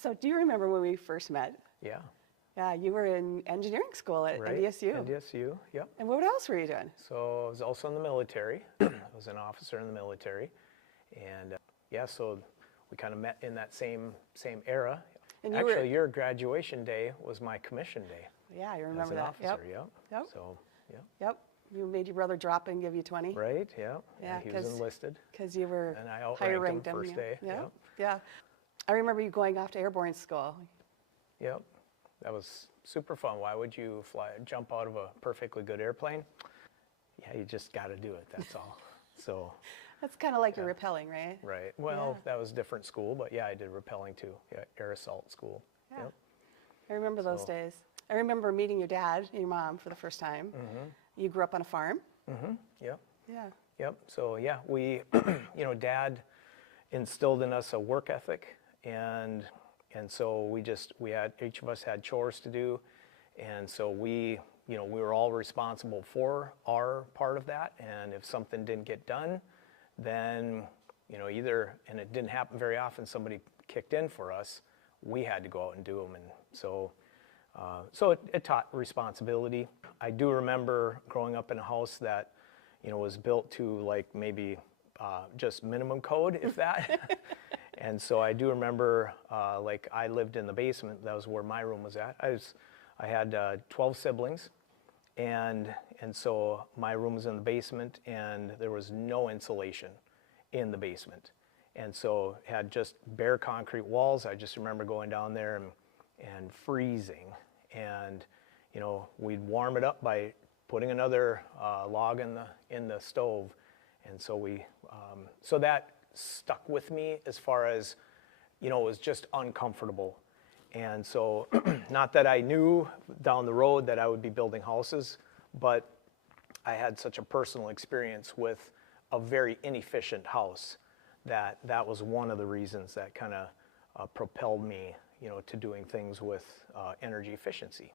So do you remember when we first met? Yeah. Yeah, you were in engineering school at Right. NDSU. NDSU, yep. And what else were you doing? So I was also in the military. I was an officer in the military. And yeah, so we kind of met in that same era. And you Actually, were, your graduation day was my commission day yeah, I as remember an that. officer, yep. Yep. So, yep. Yep. You made your brother drop and give you 20. Right, yep. Yeah, He was enlisted. Because you were And I higher outranked him ranked first day. Yeah. Yep. Yeah. I remember you going off to airborne school. Yep. That was super fun. Why would you jump out of a perfectly good airplane? Yeah, you just got to do it, that's all. So. That's kind of like your rappelling, right? Right. Well, Yeah. that was a different school, but yeah, I did rappelling too. Yeah, air assault school. Yeah. Yep. I remember those So- days. I remember meeting your dad and your mom for the first time. Mm-hmm. You grew up on a farm? Mm-hmm. Yep. Yeah. Yep. So yeah, we, Dad instilled in us a work ethic, and so we had each of us had chores to do, and so we were all responsible for our part of that. And if something didn't get done, then either, and it didn't happen very often, somebody kicked in for us. We had to go out and do them, and so it taught responsibility. I do remember growing up in a house that was built to like maybe just minimum code, if that. And so I do remember, like I lived in the basement. That was where my room was at. I had 12 siblings, and so my room was in the basement, and there was no insulation in the basement, and so had just bare concrete walls. I just remember going down there and freezing, and we'd warm it up by putting another log in the stove, and so so that stuck with me as far as it was just uncomfortable. And so not that I knew down the road that I would be building houses, but I had such a personal experience with a very inefficient house that was one of the reasons that kind of propelled me to doing things with energy efficiency.